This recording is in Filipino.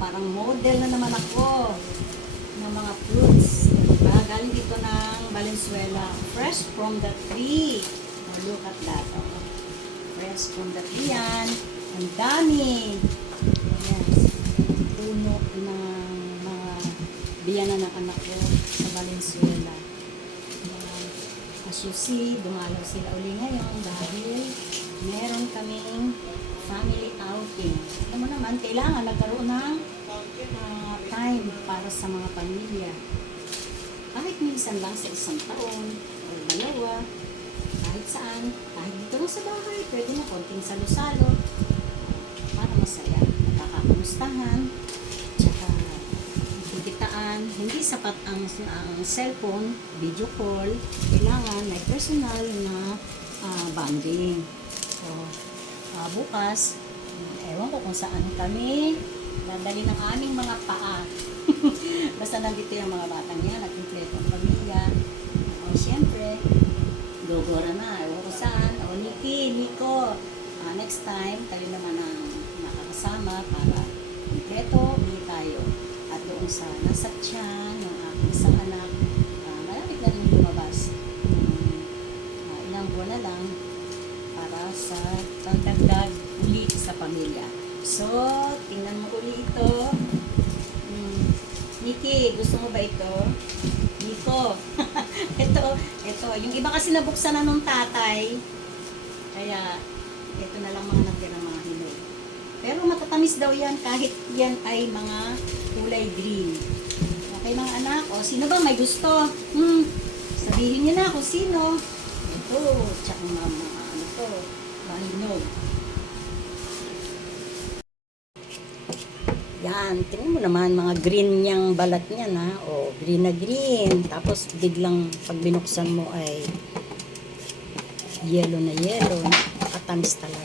parang model na naman ako ng mga fruits. Diba? Galing dito ng Valenzuela. Fresh from the tree. Oh, look at that. Oh. Fresh from the tree yan. Ang dami. Yes. Puno ng mga biyanan ng anak ko sa Valenzuela. As you see, dumalaw sila uli ngayon dahil meron kaming family outing. Alam mo naman, kailangan nagkaroon ng time para sa mga pamilya. Kahit minsan lang sa isang taon o dalawa, kahit saan, kahit dito lang sa bahay, pwede na konting salo-salo para masaya. Nakakamustahan, tsaka kikitaan. Hindi sapat ang cellphone, video call. Kailangan may personal na bonding. So, bukas, ewan ko kung saan kami dadali ng aming mga paa. Basta nandito yung mga batang yan, nag-complete ang pamilya. O, siyempre, gogora na. Ewan ko saan. O, Nico. Next time, kayo naman ang nakakasama para kompleto, ulit tayo. At doon sa nasa tiyan ng aking isang anak, malapit na rin lumabas. Ilang buwan na lang para sa pagdagdag uli sa pamilya. So, tingnan mo uli ito. Nikki, gusto mo ba ito? Nico. ito. Yung iba kasi nabuksan na nung tatay. Kaya, ito na lang mga natirang mga hinog. Pero matatamis daw yan kahit yan ay mga kulay green. Okay mga anak, o sino ba may gusto? Sabihin niyo na kung sino. Ito, tsaka mga ano to, mga hinog. Yan, tingnan mo naman mga green niyang balat niya na. O, green na green. Tapos biglang pag binuksan mo ay yellow na yellow. Katamis talaga.